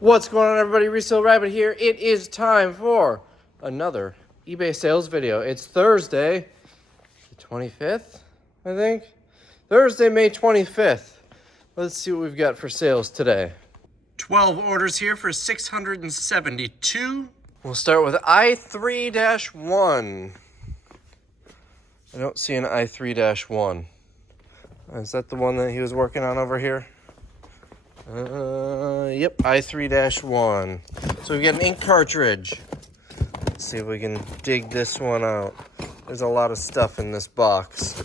What's going on, everybody? Resale Rabbit here. It is time for another eBay sales video. It's Thursday, the 25th, I think. Thursday, May 25th. Let's see what we've got for sales today. 12 orders here for 672. We'll start with I3-1. I don't see an I3-1. Is that the one that he was working on over here? Yep, I3-1. So we've got an ink cartridge. Let's see if we can dig this one out. There's a lot of stuff in this box.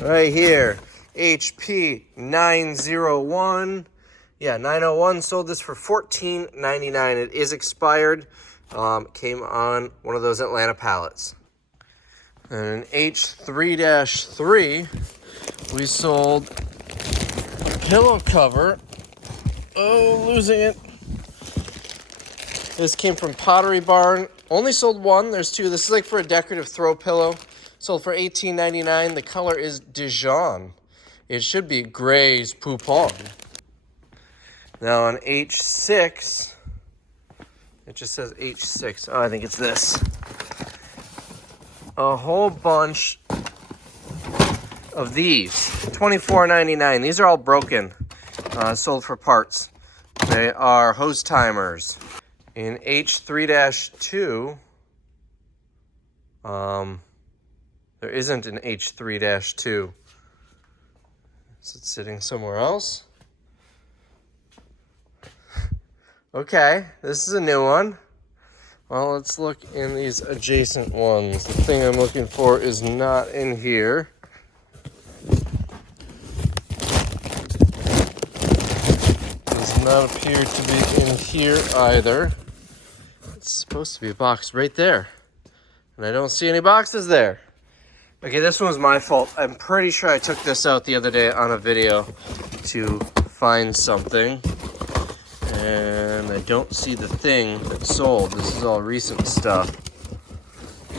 Right here, HP 901. Yeah, 901, sold this for $14.99. It is expired. Came on one of those Atlanta pallets. And an H3-3, we sold pillow cover. Oh, losing it. This came from Pottery Barn. Only sold one. There's two. This is like for a decorative throw pillow. Sold for $18.99. The color is Dijon. It should be Gray's Poupon. Now on H6, it just says H6. Oh, I think it's this. A whole bunch of these, $24.99. These are all broken, sold for parts. They are hose timers. In H3-2, there isn't an H3-2. Is it sitting somewhere else? Okay, this is a new one. Well, let's look in these adjacent ones. The thing I'm looking for is not in here. Does not appear to be in here either. It's supposed to be a box right there. And I don't see any boxes there. Okay, this one was my fault. I'm pretty sure I took this out the other day on a video to find something. And I don't see the thing that sold. This is all recent stuff.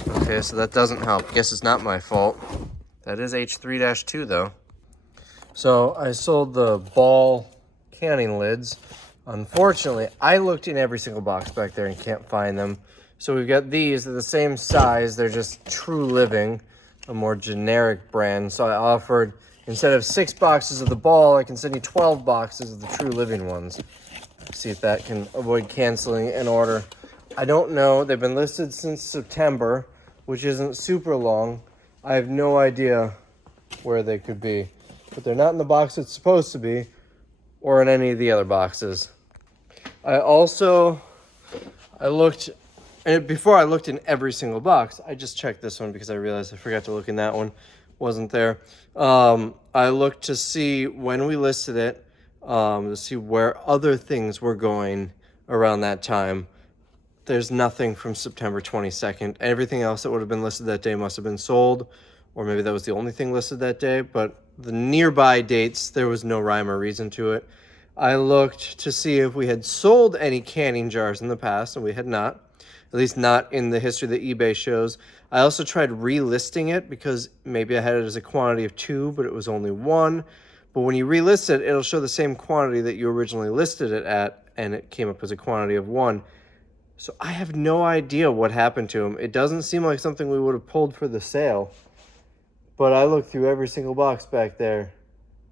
Okay, so that doesn't help. Guess it's not my fault. That is H3-2 though. So I sold the ball canning lids. Unfortunately, I looked in every single box back there and can't find them. So we've got these. They're the same size. They're just True Living, a more generic brand. So I offered, instead of 6 boxes of the ball, I can send you 12 boxes of the True Living ones. See if that can avoid canceling an order. I don't know. They've been listed since September, which isn't super long. I have no idea where they could be. But they're not in the box it's supposed to be, or in any of the other boxes. Before I looked in every single box, I just checked this one because I realized I forgot to look in that one. Wasn't there. I looked to see when we listed it, to see where other things were going around that time. There's nothing from September 22nd. Everything else that would have been listed that day must have been sold, or maybe that was the only thing listed that day. But the nearby dates, there was no rhyme or reason to it. I looked to see if we had sold any canning jars in the past, and we had not. At least not in the history that eBay shows. I also tried relisting it because maybe I had it as a quantity of 2, but it was only 1. But when you relist it, it'll show the same quantity that you originally listed it at, and it came up as a quantity of 1. So I have no idea what happened to them. It doesn't seem like something we would have pulled for the sale. But I looked through every single box back there.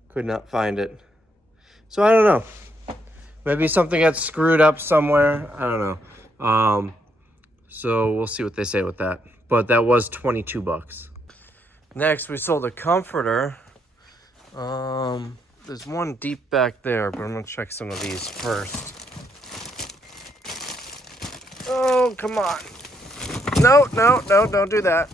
Could not find it. So I don't know. Maybe something got screwed up somewhere. I don't know. So we'll see what they say with that. But that was $22. Next, we sold a comforter. There's one deep back there, but I'm gonna check some of these first. Oh, come on. No, don't do that.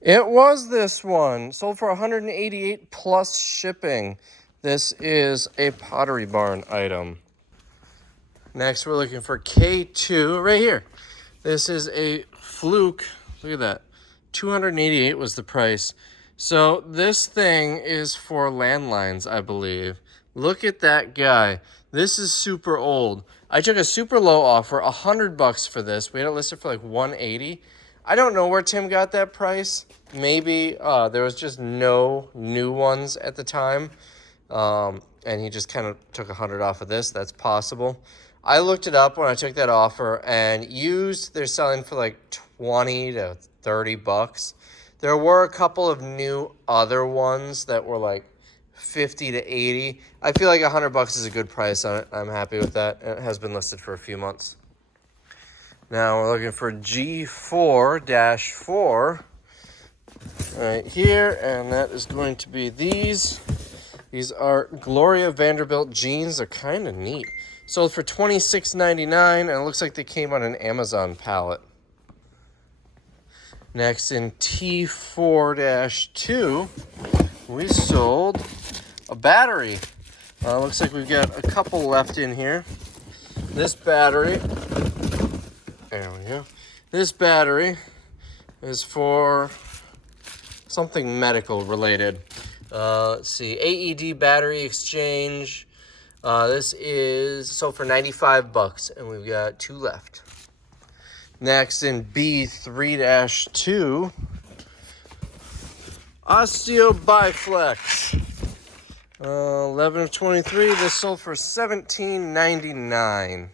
It was this one. Sold for $188 plus shipping. This is a Pottery Barn item. Next, we're looking for K2 right here. This is a Fluke. Look at that. $288 was the price. So this thing is for landlines, I believe. Look at that guy. This is super old. I took a super low offer, $100 for this. We had it listed for like $180. I don't know where Tim got that price. Maybe there was just no new ones at the time. And and he just kind of took 100 off of this. That's possible. I looked it up when I took that offer, and used, they're selling for like 20 to 30 bucks. There were a couple of new other ones that were like 50 to 80. I feel like 100 bucks is a good price on it. I'm happy with that. It has been listed for a few months. Now we're looking for G4-4 right here, and that is going to be these. These are Gloria Vanderbilt jeans. They're kind of neat. Sold for $26.99, and it looks like they came on an Amazon pallet. Next, in T4-2, we sold a battery. Looks like we've got a couple left in here. This battery, there we go. This battery is for something medical related. Let's see, AED battery exchange. This is sold for 95 bucks, and we've got 2 left. Next, in B3-2, Osteo Biflex. 11 of 23. This sold for $17.99.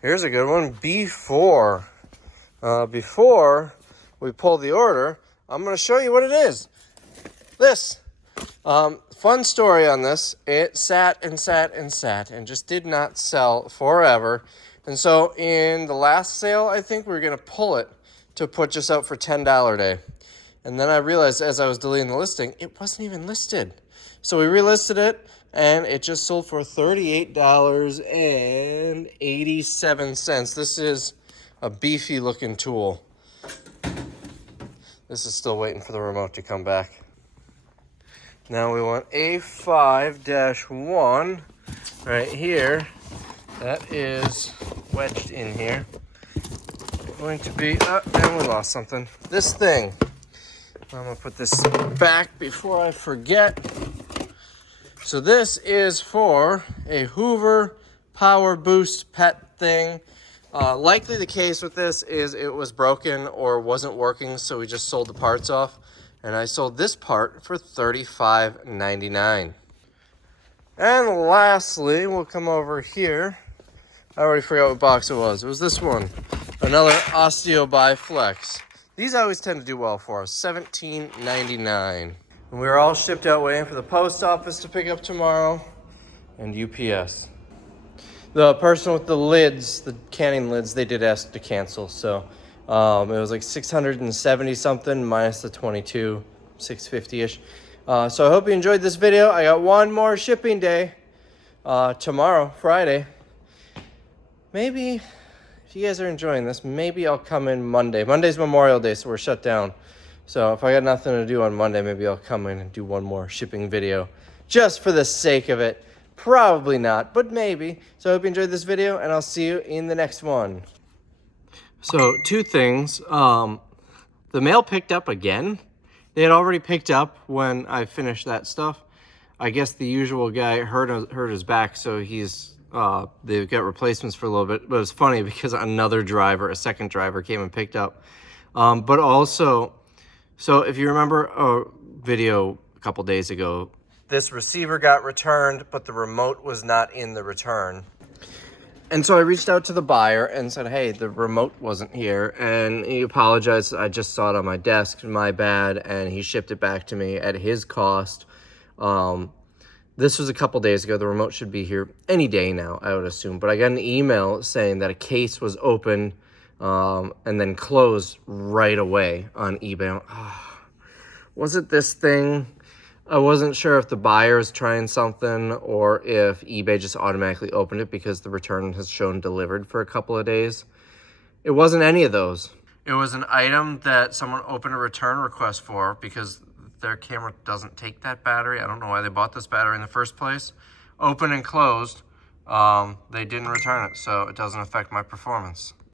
Here's a good one, B4. Before we pull the order, I'm going to show you what it is. This. Fun story on this. It sat and just did not sell forever. And so in the last sale, I think we were going to pull it to put just out for $10 day. And then I realized as I was deleting the listing, it wasn't even listed. So we relisted it, and it just sold for $38.87. This is a beefy looking tool. This is still waiting for the remote to come back. Now we want A5-1 right here. That is wedged in here. Going to be, and we lost something. This thing. I'm gonna put this back before I forget. So this is for a Hoover Power Boost pet thing. Likely the case with this is it was broken or wasn't working, so we just sold the parts off. And I sold this part for $35.99. And lastly, we'll come over here. I already forgot what box it was. It was this one. Another Osteo Biflex. These always tend to do well for us. $17.99. And we were all shipped out waiting for the post office to pick up tomorrow. And UPS. The person with the lids, the canning lids, they did ask to cancel. So it was like 670 something minus the 22, 650-ish. So I hope you enjoyed this video. I got one more shipping day tomorrow, Friday. Maybe, if you guys are enjoying this, maybe I'll come in Monday. Monday's Memorial Day, so we're shut down. So if I got nothing to do on Monday, maybe I'll come in and do one more shipping video just for the sake of it. Probably not, but maybe. So I hope you enjoyed this video, and I'll see you in the next one. So 2 things. The mail picked up again. They had already picked up when I finished that stuff. I guess the usual guy hurt his back, so they've got replacements for a little bit. But it's funny because another driver, a second driver, came and picked up. But also, so if you remember a video a couple days ago, this receiver got returned, but the remote was not in the return. And so I reached out to the buyer and said, hey, the remote wasn't here. And he apologized. I just saw it on my desk. My bad. And he shipped it back to me at his cost. This was a couple days ago. The remote should be here any day now, I would assume. But I got an email saying that a case was open and then closed right away on eBay. Was it this thing? I wasn't sure if the buyer is trying something or if eBay just automatically opened it because the return has shown delivered for a couple of days. It wasn't any of those. It was an item that someone opened a return request for because their camera doesn't take that battery. I don't know why they bought this battery in the first place. Open and closed. They didn't return it, so it doesn't affect my performance.